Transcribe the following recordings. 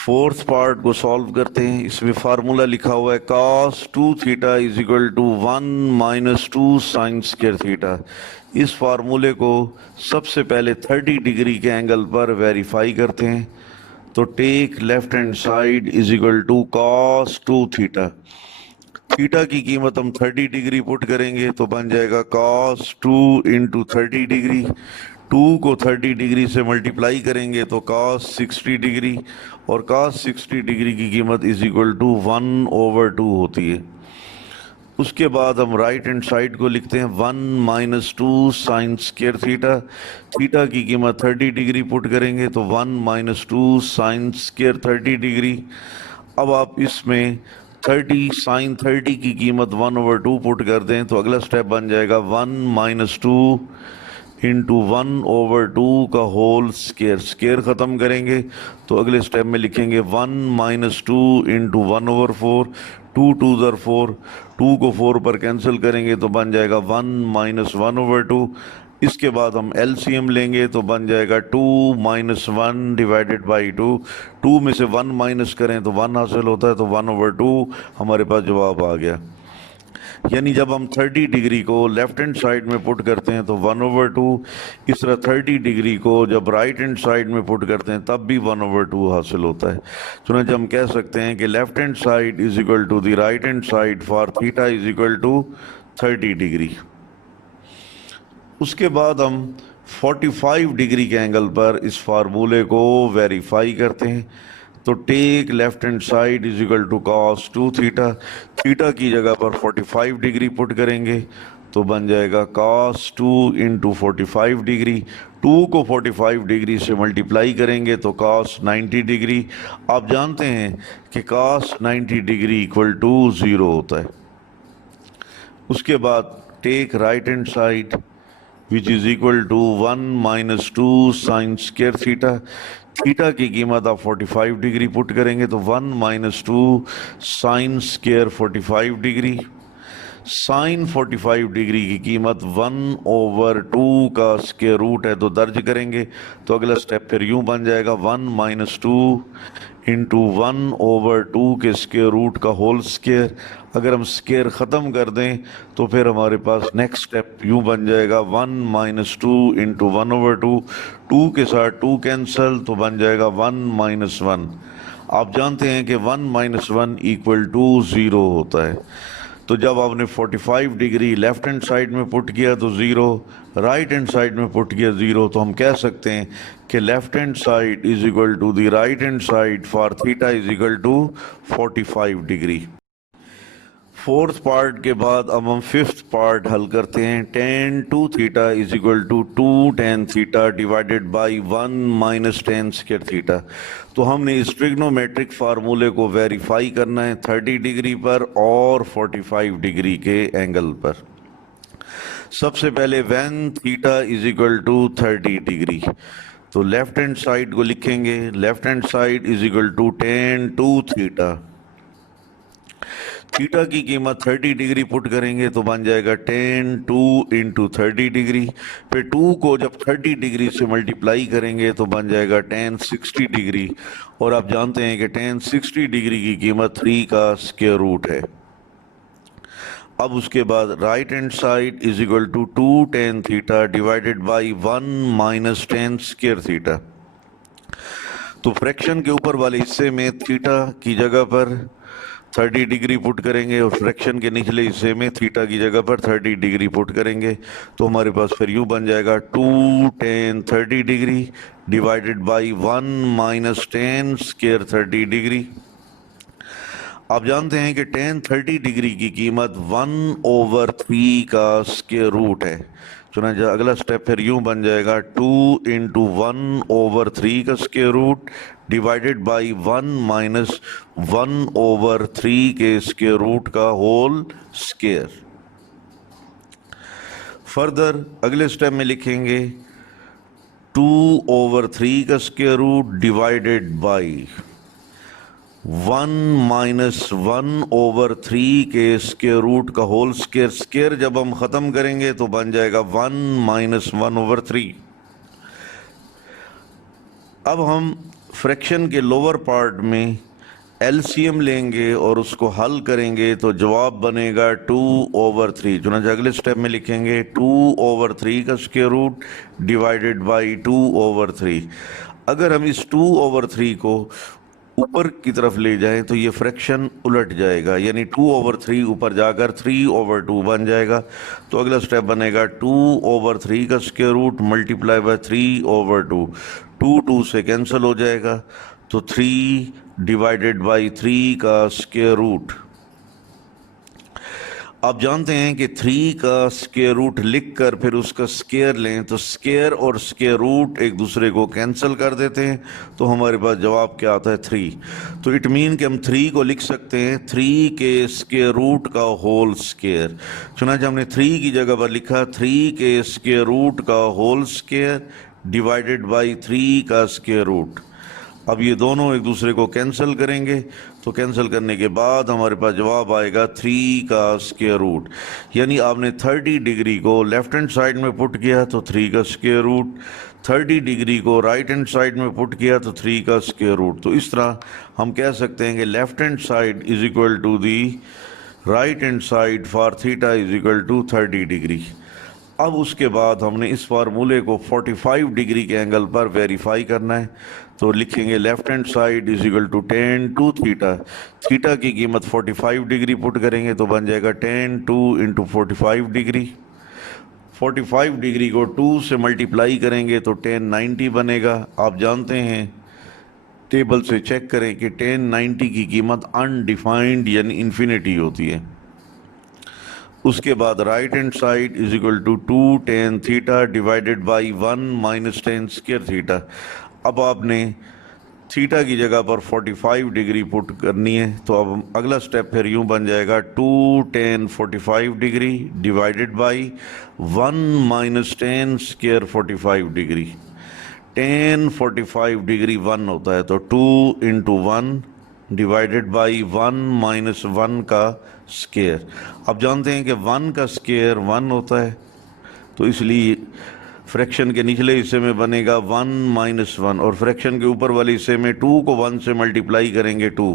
Fourth part को solve करते हैं। इसमें फार्मूला लिखा हुआ है cos 2 theta is equal to 1 minus 2 sine square theta. इस फार्मूले को सबसे पहले 30 डिग्री के एंगल पर वेरीफाई करते हैं। तो take left hand side is equal to cos 2 theta. Theta की कीमत हम 30 डिग्री पुट करेंगे तो बन जाएगा cos 2 इंटू 30 डिग्री। 2 को 30 डिग्री से मल्टीप्लाई करेंगे तो cos 60 डिग्री, और cos 60 डिग्री की कीमत इज इक्वल टू 1/2 होती है। उसके बाद हम राइट हैंड साइड को लिखते हैं 1 minus 2 sine square theta. Theta की कीमत 30 डिग्री पुट करेंगे तो 1 माइनस 2 साइन स्क्वायर 30 डिग्री। अब आप इसमें 30 साइन 30 की कीमत 1/2 पुट कर दें तो अगला स्टेप बन जाएगा 1 माइनस 2 इंटू 1/2 का होल स्क्वायर। स्क्वायर ख़त्म करेंगे तो अगले स्टेप में लिखेंगे 1 माइनस 2 इंटू 1/4। 2 2 ज़र 4, 2 को 4 पर कैंसिल करेंगे तो बन जाएगा 1 माइनस 1/2। इसके बाद हम एलसीएम लेंगे तो बन जाएगा 2 माइनस 1 डिवाइडेड बाई 2। 2 में से 1 माइनस करें तो 1 हासिल होता है, तो 1/2 हमारे पास जवाब आ गया। यानी जब हम 30 डिग्री को लेफ्ट हैंड साइड में पुट करते हैं तो 1/2, इस तरह 30 डिग्री को जब राइट हैंड साइड में पुट करते हैं तब भी 1/2 हासिल होता है। चुनांचे हम कह सकते हैं कि left hand side is equal to the right hand side for theta is equal to 30 degree. उसके बाद हम 45 डिग्री के एंगल पर इस फार्मूले को वेरीफाई करते हैं। तो take left hand side is equal to cos 2 theta. Theta की जगह पर 45 डिग्री पुट करेंगे तो बन जाएगा cos 2 इंटू 45 डिग्री। 2 को 45 डिग्री से मल्टीप्लाई करेंगे तो cos 90 डिग्री। आप जानते हैं कि cos 90 डिग्री इक्वल टू 0 होता है। उसके बाद take right hand side which is equal to 1 minus 2 sine square theta. Theta की कीमत आप 45 डिग्री पुट करेंगे तो 1 minus 2 sine square 45 degree. Sine 45 degree की कीमत 1/2 का स्क्वायर रूट है तो दर्ज करेंगे तो अगला स्टेप फिर यूं बन जाएगा 1 माइनस 2 इंटू 1/2 के स्क्वायर रूट का होल स्क्वायर। अगर हम स्क्वायर ख़त्म कर दें तो फिर हमारे पास नेक्स्ट स्टेप यूं बन जाएगा 1 माइनस 2 इंटू 1/2। 2 के साथ 2 कैंसल तो बन जाएगा 1 माइनस 1। आप जानते हैं कि 1 माइनस 1 इक्वल टू 0 होता है। तो जब आपने 45 डिग्री लेफ्ट हैंड साइड में पुट किया तो 0, राइट हैंड साइड में पुट किया 0, तो हम कह सकते हैं कि left hand side is equal to the right hand side for theta is equal to 45 degree. Fourth part के बाद अब हम फिफ्थ पार्ट हल करते हैं। tan 2 theta is equal to 2 tan theta divided by 1 minus tan square theta. तो हमने इस ट्रिग्नोमेट्रिक फार्मूले को वेरीफाई करना है 30 डिग्री पर और 45 डिग्री के एंगल पर। सबसे पहले when theta is equal to 30 degree तो लेफ्ट हैंड साइड को लिखेंगे, left hand side is equal to tan 2 theta. Theta की कीमत 30 डिग्री पुट करेंगे तो बन जाएगा tan 2 इंटू 30 डिग्री। फिर 2 को जब 30 डिग्री से मल्टीप्लाई करेंगे तो बन जाएगा tan 60 डिग्री, और आप जानते हैं कि tan 60 डिग्री की कीमत 3 का स्क्वायर रूट है। अब उसके बाद right hand side is equal to 2 tan theta divided by 1 minus tan square theta. तो फ्रैक्शन के ऊपर वाले हिस्से में थीटा की जगह पर 30 डिग्री पुट करेंगे और फ्रैक्शन के निचले हिस्से में थीटा की जगह पर 30 डिग्री पुट करेंगे तो हमारे पास फिर यूं बन जाएगा 2 tan 30 degree divided by 1 minus tan square 30 degree. आप जानते हैं कि tan 30 डिग्री की कीमत 1/3 का स्क्वायर रूट है। चुनांचे अगला स्टेप फिर यूं बन जाएगा 2 इंटू 1/3 का square root divided by 1 minus 1/3 के स्क्वायर रूट का होल स्क्वायर। फर्दर अगले स्टेप में लिखेंगे 2/3 का square root divided by 1 minus 1/3 के स्क्वायर रूट का होल स्क्वायर। स्क्वायर जब हम ख़त्म करेंगे तो बन जाएगा 1 माइनस 1/3। अब हम फ्रैक्शन के लोअर पार्ट में एलसीएम लेंगे और उसको हल करेंगे तो जवाब बनेगा 2/3। चुनांचे अगले स्टेप में लिखेंगे 2/3 का स्क्वायर रूट डिवाइडेड बाई 2/3। अगर हम इस 2/3 को ऊपर की तरफ ले जाएं तो ये फ्रैक्शन उलट जाएगा, यानी 2/3 ऊपर जाकर 3/2 बन जाएगा। तो अगला स्टेप बनेगा 2/3 का स्क्वायर रूट मल्टीप्लाई बाय 3/2। 2 से कैंसिल हो जाएगा तो 3 डिवाइडेड बाई 3 का स्क्वायर रूट। आप जानते हैं कि 3 का स्क्वायर रूट लिखकर फिर उसका स्क्वायर लें तो स्क्वायर और स्क्वायर रूट एक दूसरे को कैंसिल कर देते हैं, तो हमारे पास जवाब क्या आता है 3। तो इट मीन कि हम 3 को लिख सकते हैं 3 के स्क्वायर रूट का होल स्क्वायर। चुनांचे हमने 3 की जगह पर लिखा 3 के स्क्वायर रूट का होल स्क्वायर डिवाइडेड बाई 3 का स्क्वायर रूट। अब ये दोनों एक दूसरे को कैंसिल करेंगे, तो कैंसिल करने के बाद हमारे पास जवाब आएगा 3 का स्क्वायर रूट। यानी आपने 30 डिग्री को लेफ्ट हैंड साइड में पुट किया तो 3 का स्क्वायर रूट, 30 डिग्री को राइट हैंड साइड में पुट किया तो 3 का स्क्वायर रूट। तो इस तरह हम कह सकते हैं कि left hand side is equal to the right hand side for theta is equal to 30 degree. अब उसके बाद हमने इस फार्मूले को 45 डिग्री के एंगल पर वेरीफाई करना है, तो लिखेंगे left hand side is equal to 10 two theta. Theta की कीमत 45 डिग्री पुट करेंगे तो बन जाएगा 10 2 इंटू 45 डिग्री। 45 डिग्री को 2 से मल्टीप्लाई करेंगे तो 1090 बनेगा। आप जानते हैं, टेबल से चेक करें कि 1090 की कीमत अनडिफाइंड यानी इन्फिनिटी होती है। उसके बाद right hand side is equal to 2 tan theta divided by 1 minus tan square theta. अब आपने थीटा की जगह पर 45 डिग्री पुट करनी है, तो अब अगला स्टेप फिर यूं बन जाएगा 2 tan 45 degree divided by 1 minus tan square 45 degree. tan 45 degree 1 होता है, तो 2 इंटू 1 डिवाइडेड बाई 1 माइनस 1 का स्क्वायर। अब जानते हैं कि 1 का स्क्वायर 1 होता है, तो इसलिए फ्रैक्शन के निचले हिस्से में बनेगा 1 माइनस 1 और फ्रैक्शन के ऊपर वाले हिस्से में 2 को 1 से मल्टीप्लाई करेंगे 2।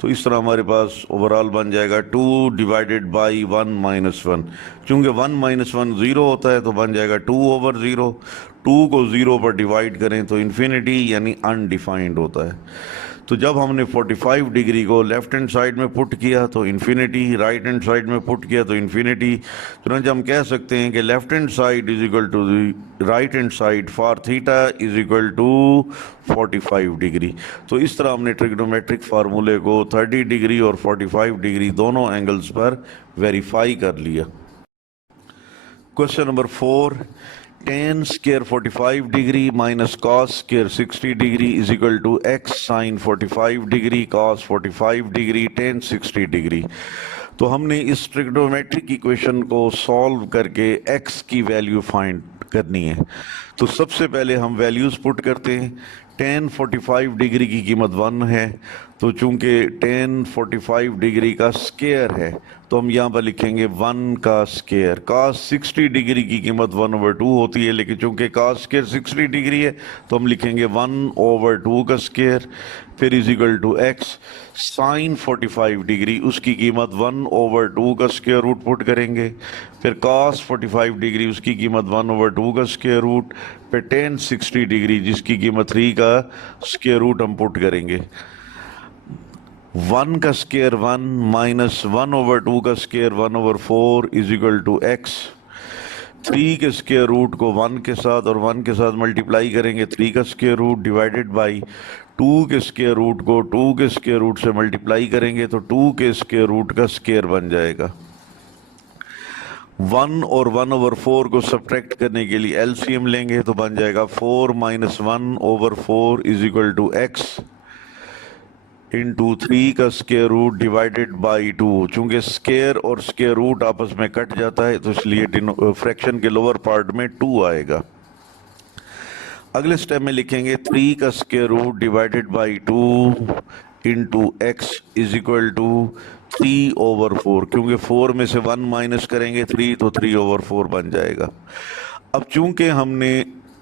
तो इस तरह हमारे पास ओवरऑल बन जाएगा 2 डिवाइडेड बाई 1 माइनस 1। चूँकि 1 माइनस 1 ज़ीरो होता है तो बन जाएगा 2/0। 2 को 0 पर डिवाइड करें तो इन्फिनिटी यानी अनडिफाइंड होता है। तो जब हमने 45 डिग्री को लेफ्ट हैंड साइड में पुट किया तो इन्फिनिटी, राइट हैंड साइड में पुट किया तो इन्फिनिटी। चुनांचे हम कह सकते हैं कि left hand side is equal to right hand side for theta is equal to 45 degree. तो इस तरह हमने ट्रिग्नोमेट्रिक फार्मूले को 30 डिग्री और 45 डिग्री दोनों एंगल्स पर वेरीफाई कर लिया। Question number 4, tan square 45 degree minus cos square 60 degree is equal to x sine 45 degree cos 45 degree tan 60 degree. तो हमने इस ट्रिग्नोमेट्रिक इक्वेशन को सॉल्व करके x की वैल्यू फाइंड करनी है। तो सबसे पहले हम वैल्यूज पुट करते हैं। tan 45 डिग्री की कीमत 1 है, तो चूंकि tan 45 डिग्री का स्क्वायर है तो हम यहाँ पर लिखेंगे 1 का स्क्वायर। cos 60 डिग्री की कीमत 1/2 होती है, लेकिन चूंकि cos स्क्वायर 60 डिग्री है तो हम लिखेंगे 1/2 का स्क्वायर। फिर is equal to x sine 45 degree, उसकी कीमत 1/2 का स्क्वायर रूट पुट करेंगे। फिर cos 45 डिग्री, उसकी कीमत 1/2 का स्क्वायर रूट। फिर tan 60 डिग्री जिसकी कीमत 3 का स्क्वायर रूट हम पुट करेंगे। 1 का स्क्वायर 1 माइनस 1/2 का square 1/4 is equal to x। 3 के स्क्वायर रूट को 1 के साथ और 1 के साथ मल्टीप्लाई करेंगे 3 का स्क्वायर रूट डिवाइडेड बाई 2 के स्क्वायर रूट को 2 के स्क्वायर रूट से मल्टीप्लाई करेंगे तो 2 के स्क्वायर रूट का स्क्वायर बन जाएगा। 1 और 1/4 को सब्ट्रैक्ट करने के लिए एलसीएम लेंगे तो बन जाएगा 4 minus 1/4 is equal to x into 3 का स्क्वायर रूट डिवाइडेड बाई 2। चूंकि स्क्वायर और स्क्वायर रूट आपस में कट जाता है तो इसलिए फ्रैक्शन के लोअर पार्ट में 2 आएगा। अगले स्टेप में लिखेंगे 3 का square root divided by 2 into x is equal to 3/4। क्योंकि 4 में से 1 माइनस करेंगे 3 तो 3/4 बन जाएगा। अब चूंकि हमने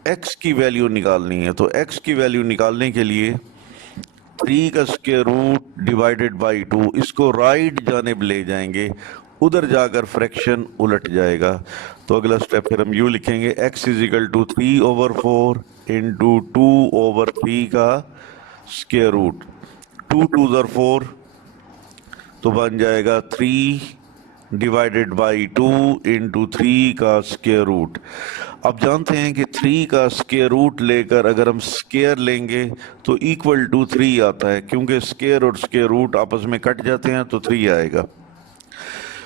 x की वैल्यू निकालनी है तो x की वैल्यू निकालने के लिए 3 का स्क्वायर रूट डिवाइडेड बाई 2, इसको राइट जानिब ले जाएंगे, उधर जाकर फ्रैक्शन उलट जाएगा। तो अगला स्टेप फिर हम यूँ लिखेंगे, x is equal to 3/4 into 2/3 का स्क्वायर रूट, 2 2 ज़र 4, तो बन जाएगा 3 डिवाइडेड बाई 2 इंटू 3 का स्क्वायर रूट। अब जानते हैं कि 3 का स्क्वायर रूट लेकर अगर हम स्क्वायर लेंगे तो इक्वल टू 3 आता है, क्योंकि स्क्वायर और स्क्वायर रूट आपस में कट जाते हैं तो 3 आएगा।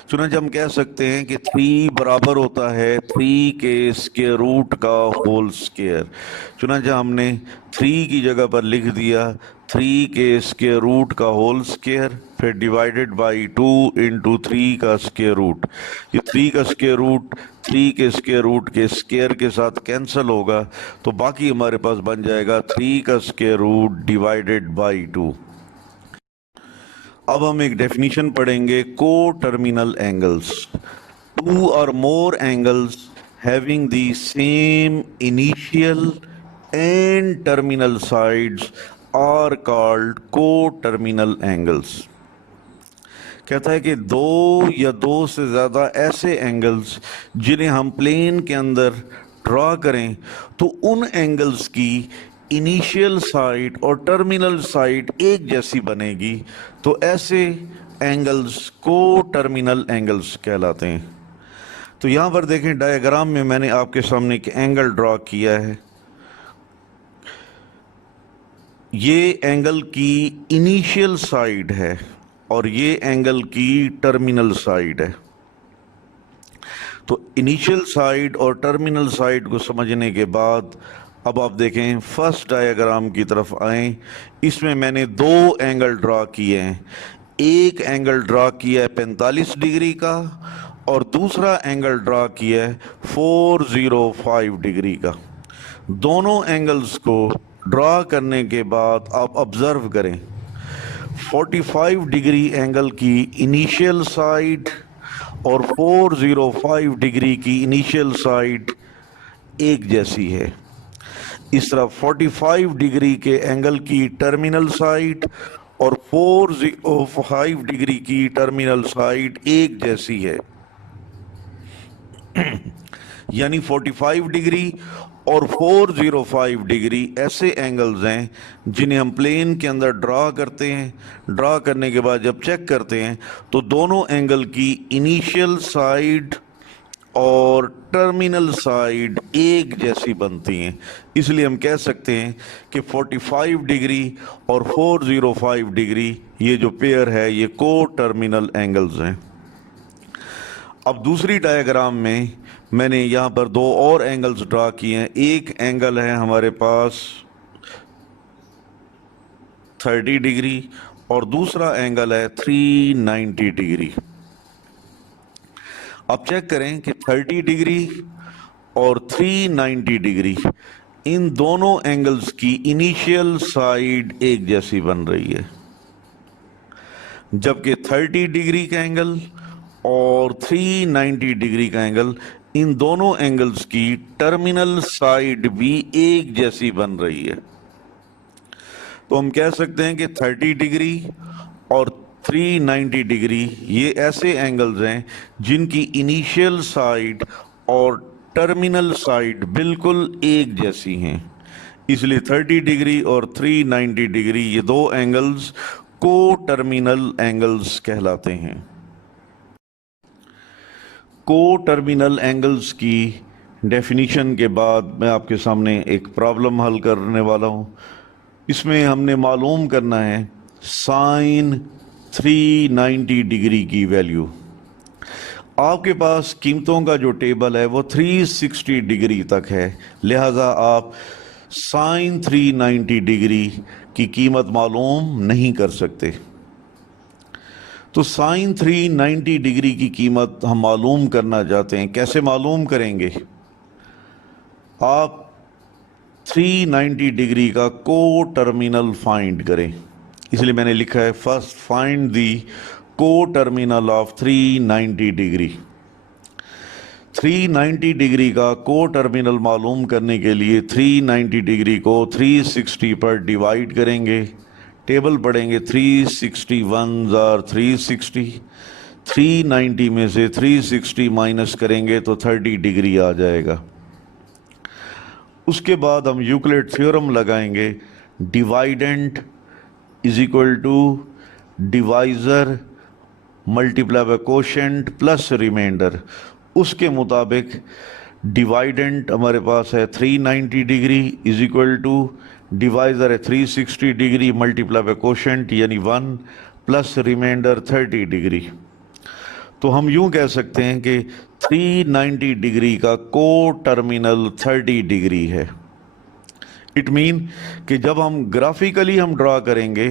चुनांचे हम कह सकते हैं कि 3 बराबर होता है 3 के स्क्वायर रूट का होल स्क्वायर। चुनांचे हमने 3 की जगह पर लिख दिया 3 के स्क्वायर रूट का होल स्क्वायर, फिर डिवाइडेड बाई 2 इंटू 3 का स्क्वायर रूट। ये 3 का स्क्वायर रूट 3 के स्क्वायर रूट के स्क्वायर के साथ कैंसिल होगा, तो बाकी हमारे पास बन जाएगा 3 का स्क्वायर रूट डिवाइडेड बाई 2। अब हम एक डेफिनेशन पढ़ेंगे, को टर्मिनल एंगल्स। 2 और more angles having the same initial and terminal sides are called coterminal angles. कहता है कि 2 या 2 से ज़्यादा ऐसे एंगल्स जिन्हें हम प्लेन के अंदर ड्रा करें तो उन एंगल्स की इनिशियल साइड और टर्मिनल साइड एक जैसी बनेगी, तो ऐसे एंगल्स को टर्मिनल एंगल्स कहलाते हैं। तो यहाँ पर देखें डायग्राम में मैंने आपके सामने एक एंगल ड्रा किया है। ये एंगल की इनिशियल साइड है और ये एंगल की टर्मिनल साइड है। तो इनिशियल साइड और टर्मिनल साइड को समझने के बाद अब आप देखें फर्स्ट डायग्राम की तरफ आएं। इसमें मैंने 2 एंगल ड्रा किए हैं। एक एंगल ड्रा किया है 45 डिग्री का और दूसरा एंगल ड्रा किया है 405 डिग्री का। दोनों एंगल्स को ड्रा करने के बाद आप ऑब्जर्व करें, 45 डिग्री एंगल की इनिशियल साइड और 405 डिग्री की इनिशियल साइड एक जैसी है। इस तरह 45 डिग्री के एंगल की टर्मिनल साइड और 405 डिग्री की टर्मिनल साइड एक जैसी है। यानी 45 डिग्री और 405 डिग्री ऐसे एंगल्स हैं जिन्हें हम प्लेन के अंदर ड्रा करते हैं। ड्रा करने के बाद जब चेक करते हैं तो दोनों एंगल की इनिशियल साइड और टर्मिनल साइड एक जैसी बनती हैं। इसलिए हम कह सकते हैं कि 45 डिग्री और 405 डिग्री ये जो पेयर है ये को टर्मिनल एंगल्स हैं। अब दूसरी डायग्राम में मैंने यहाँ पर 2 और एंगल्स ड्रा किए हैं। एक एंगल है हमारे पास 30 डिग्री और दूसरा एंगल है 390 डिग्री। अब चेक करें कि 30 डिग्री और 390 डिग्री इन दोनों एंगल्स की इनिशियल साइड एक जैसी बन रही है, जबकि 30 डिग्री का एंगल और 390 डिग्री का एंगल इन दोनों एंगल्स की टर्मिनल साइड भी एक जैसी बन रही है। तो हम कह सकते हैं कि 30 डिग्री और 390 डिग्री ये ऐसे एंगल्स हैं जिनकी इनिशियल साइड और टर्मिनल साइड बिल्कुल एक जैसी हैं। इसलिए 30 डिग्री और 390 डिग्री ये 2 एंगल्स को टर्मिनल एंगल्स कहलाते हैं। को टर्मिनल एंगल्स की डेफिनीशन के बाद मैं आपके सामने एक प्रॉब्लम हल करने वाला हूँ। इसमें हमने मालूम करना है साइन 390 डिग्री की वैल्यू। आपके पास कीमतों का जो टेबल है वो 360 डिग्री तक है, लिहाजा आप साइन 390 डिग्री की कीमत मालूम नहीं कर सकते। तो साइन 390 डिग्री की कीमत हम मालूम करना चाहते हैं, कैसे मालूम करेंगे? आप 390 डिग्री का को टर्मिनल फाइंड करें। इसलिए मैंने लिखा है फर्स्ट फाइंड दी को टर्मिनल ऑफ 390 डिग्री। 390 डिग्री का को टर्मिनल मालूम करने के लिए 390 डिग्री को 360 पर डिवाइड करेंगे। टेबल पढ़ेंगे 361 और 360, 390 में से 360 माइनस करेंगे तो 30 डिग्री आ जाएगा। उसके बाद हम यूक्लिड थ्योरम लगाएंगे, dividend is equal to divisor multiply by quotient plus remainder. उसके मुताबिक डिवाइडेंट हमारे पास है 390 degree is equal to divisor है 360 डिग्री मल्टीप्लाई बाय कोशेंट यानी 1 प्लस रिमाइंडर 30 डिग्री। तो हम यूं कह सकते हैं कि 390 डिग्री का को टर्मिनल 30 डिग्री है। इट मीन कि जब हम ग्राफिकली हम ड्रा करेंगे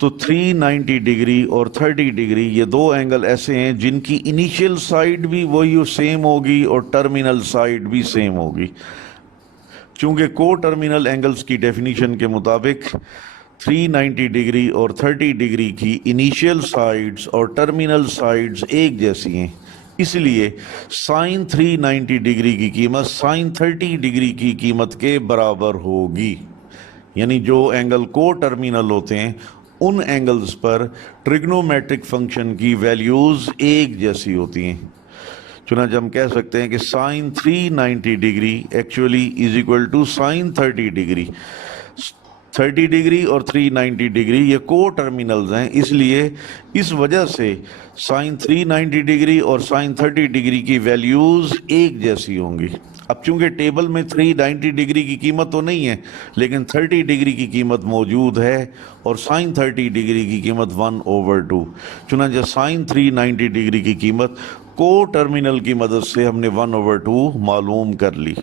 तो 390 डिग्री और 30 डिग्री ये दो एंगल ऐसे हैं जिनकी इनिशियल साइड भी वही सेम होगी और टर्मिनल साइड भी सेम होगी। चूंकि को टर्मिनल एंगल्स की डेफिनेशन के मुताबिक 390 डिग्री और 30 डिग्री की इनिशियल साइड्स और टर्मिनल साइड्स एक जैसी हैं, इसलिए साइन 390 डिग्री की कीमत साइन 30 डिग्री की कीमत के बराबर होगी। यानी जो एंगल को टर्मिनल होते हैं उन एंगल्स पर ट्रिग्नोमेट्रिक फंक्शन की वैल्यूज़ एक जैसी होती हैं। चुनांचे हम कह सकते हैं कि sine 390 degree actually is equal to sine 30 degree. 30 degree और 390 डिग्री ये को टर्मिनल्स हैं, इसलिए इस वजह से साइन 390 डिग्री और साइन 30 डिग्री की वैल्यूज़ एक जैसी होंगी। अब चूंकि टेबल में 390 डिग्री की कीमत तो नहीं है, लेकिन 30 डिग्री की कीमत मौजूद है और साइन 30 डिग्री की कीमत 1/2। चुनांचे साइन 390 डिग्री की कीमत को टर्मिनल की मदद से हमने 1/2 मालूम कर ली।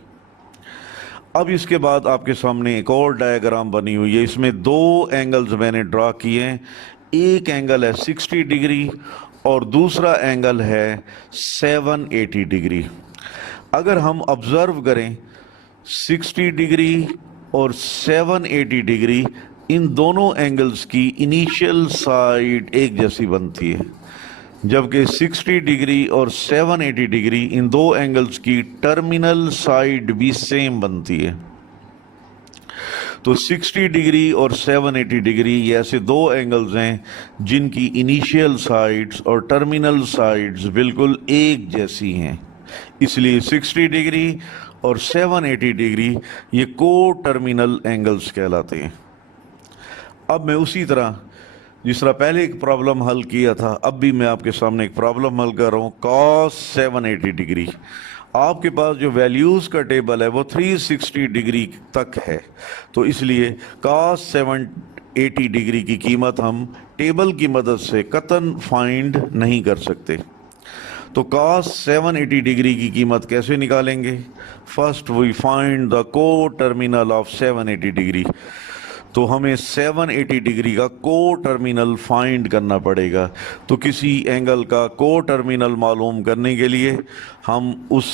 अब इसके बाद आपके सामने एक और डायग्राम बनी हुई है, इसमें दो एंगल्स मैंने ड्रा किए हैं। एक एंगल है 60 डिग्री और दूसरा एंगल है 780 डिग्री। अगर हम ऑब्जर्व करें 60 डिग्री और 780 डिग्री, इन दोनों एंगल्स की इनिशियल साइड एक जैसी बनती है, जबकि 60 डिग्री और 780 डिग्री इन दो एंगल्स की टर्मिनल साइड भी सेम बनती है। तो 60 डिग्री और 780 डिग्री ये ऐसे दो एंगल्स हैं जिनकी इनिशियल साइड्स और टर्मिनल साइड्स बिल्कुल एक जैसी हैं, इसलिए 60 डिग्री और 780 डिग्री ये को टर्मिनल एंगल्स कहलाते हैं। अब मैं उसी तरह जिस तरह पहले एक प्रॉब्लम हल किया था, अब भी मैं आपके सामने एक प्रॉब्लम हल कर रहा हूँ कॉस 780 डिग्री। आपके पास जो वैल्यूज़ का टेबल है वो 360 डिग्री तक है, तो इसलिए कॉस 780 डिग्री की कीमत हम टेबल की मदद से कतन फाइंड नहीं कर सकते। तो कॉस 780 डिग्री की कीमत कैसे निकालेंगे? फर्स्ट वी फाइंड द को टर्मिनल ऑफ 780 डिग्री। तो हमें 780 डिग्री का को टर्मिनल फाइंड करना पड़ेगा। तो किसी एंगल का को टर्मिनल मालूम करने के लिए हम उस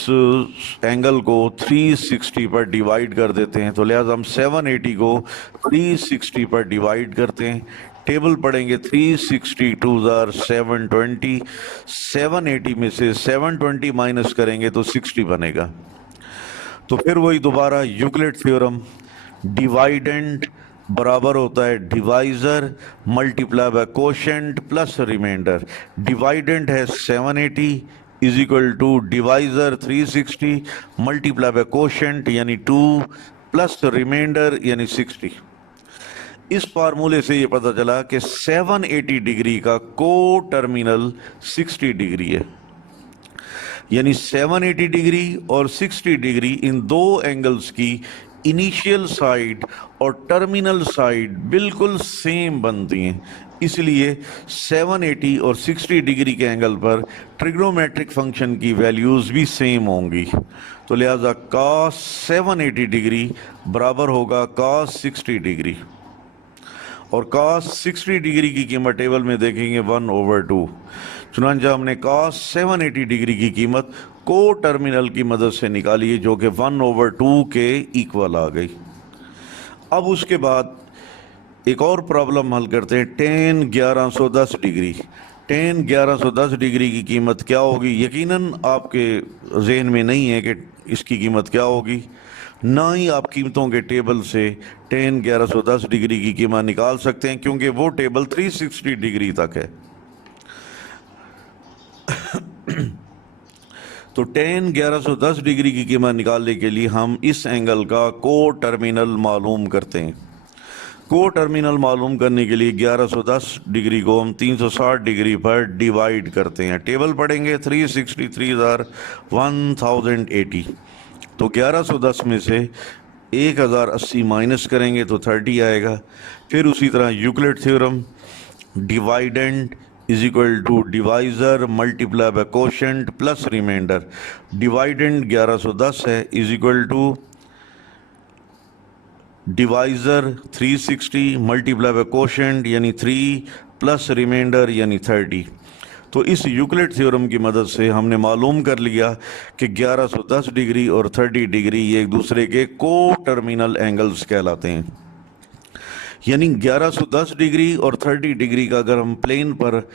एंगल को 360 पर डिवाइड कर देते हैं। तो लिहाजा हम 780 को 360 पर डिवाइड करते हैं। टेबल पढ़ेंगे 360 2 720, 780 में से 720 माइनस करेंगे तो 60 बनेगा। तो फिर वही दोबारा यूक्लिड थ्योरम, डिवाइडेंट बराबर होता है divisor multiply by quotient plus remainder. Dividend है 780 is equal to divisor 360 multiply by quotient यानी 2 प्लस रिमाइंडर यानी 60। इस फार्मूले से ये पता चला कि 780 डिग्री का को टर्मिनल 60 डिग्री है, यानी 780 डिग्री और 60 डिग्री इन दो एंगल्स की इनिशियल साइड और टर्मिनल साइड बिल्कुल सेम बनती हैं, इसलिए 780 और 60 डिग्री के एंगल पर ट्रिग्नोमेट्रिक फंक्शन की वैल्यूज़ भी सेम होंगी। तो लिहाजा cos 780 डिग्री बराबर होगा cos 60 डिग्री, और cos 60 डिग्री की कीमत टेबल में देखेंगे 1/2। चुनांचे हमने cos 780 डिग्री की कीमत को टर्मिनल की मदद से निकाली है, जो कि 1/2 के इक्वल आ गई। अब उसके बाद एक और प्रॉब्लम हल करते हैं, tan 1110 डिग्री। tan 1110 डिग्री की कीमत क्या होगी? यकीनन आपके जहन में नहीं है कि इसकी कीमत क्या होगी। ना ही आप कीमतों के टेबल से tan 1110 डिग्री की कीमत निकाल सकते हैं, क्योंकि वो टेबल 360 डिग्री तक है। तो tan 1110 डिग्री की कीमत निकालने के लिए हम इस एंगल का को टर्मिनल मालूम करते हैं। को टर्मिनल मालूम करने के लिए 1110 डिग्री को हम 360 डिग्री पर डिवाइड करते हैं। टेबल पढ़ेंगे 363,1080। तो 1110 में से 1080 माइनस करेंगे तो 30 आएगा। फिर उसी तरह Euclid theorem, dividend is equal to divisor multiply by quotient plus remainder. Dividend 1110 है is equal to divisor 360 multiply by quotient यानी 3 प्लस रिमाइंडर यानी 30। तो इस यूक्लिड थ्योरम की मदद से हमने मालूम कर लिया कि 1110 डिग्री और 30 डिग्री ये एक दूसरे के को टर्मिनल एंगल्स कहलाते हैं। यानी 1110 डिग्री और 30 डिग्री का अगर हम प्लेन पर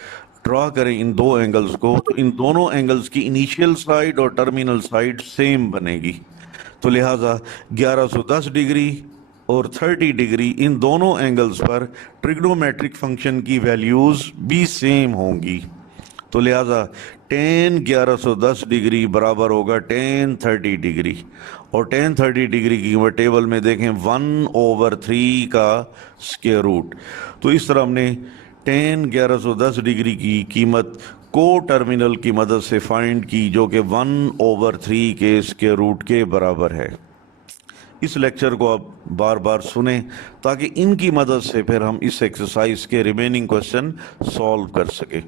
ड्रॉ करें इन दो एंगल्स को, तो इन दोनों एंगल्स की इनिशियल साइड और टर्मिनल साइड सेम बनेगी। तो लिहाजा 1110 डिग्री और 30 डिग्री इन दोनों एंगल्स पर ट्रिग्नोमेट्रिक फंक्शन की वैल्यूज़ भी सेम होंगी। तो लिहाजा tan 1110 डिग्री बराबर होगा tan 30 डिग्री, और tan 30 डिग्री की कीमत टेबल में देखें 1/3 का स्क्वायर रूट। तो इस तरह हमने tan 1110 डिग्री की कीमत को टर्मिनल की मदद से फाइंड की, जो कि 1/3 के स्क्वायर रूट के बराबर है। इस लेक्चर को आप बार बार सुने ताकि इनकी मदद से फिर हम इस एक्सरसाइज के रिमेनिंग क्वेश्चन सॉल्व कर सकें।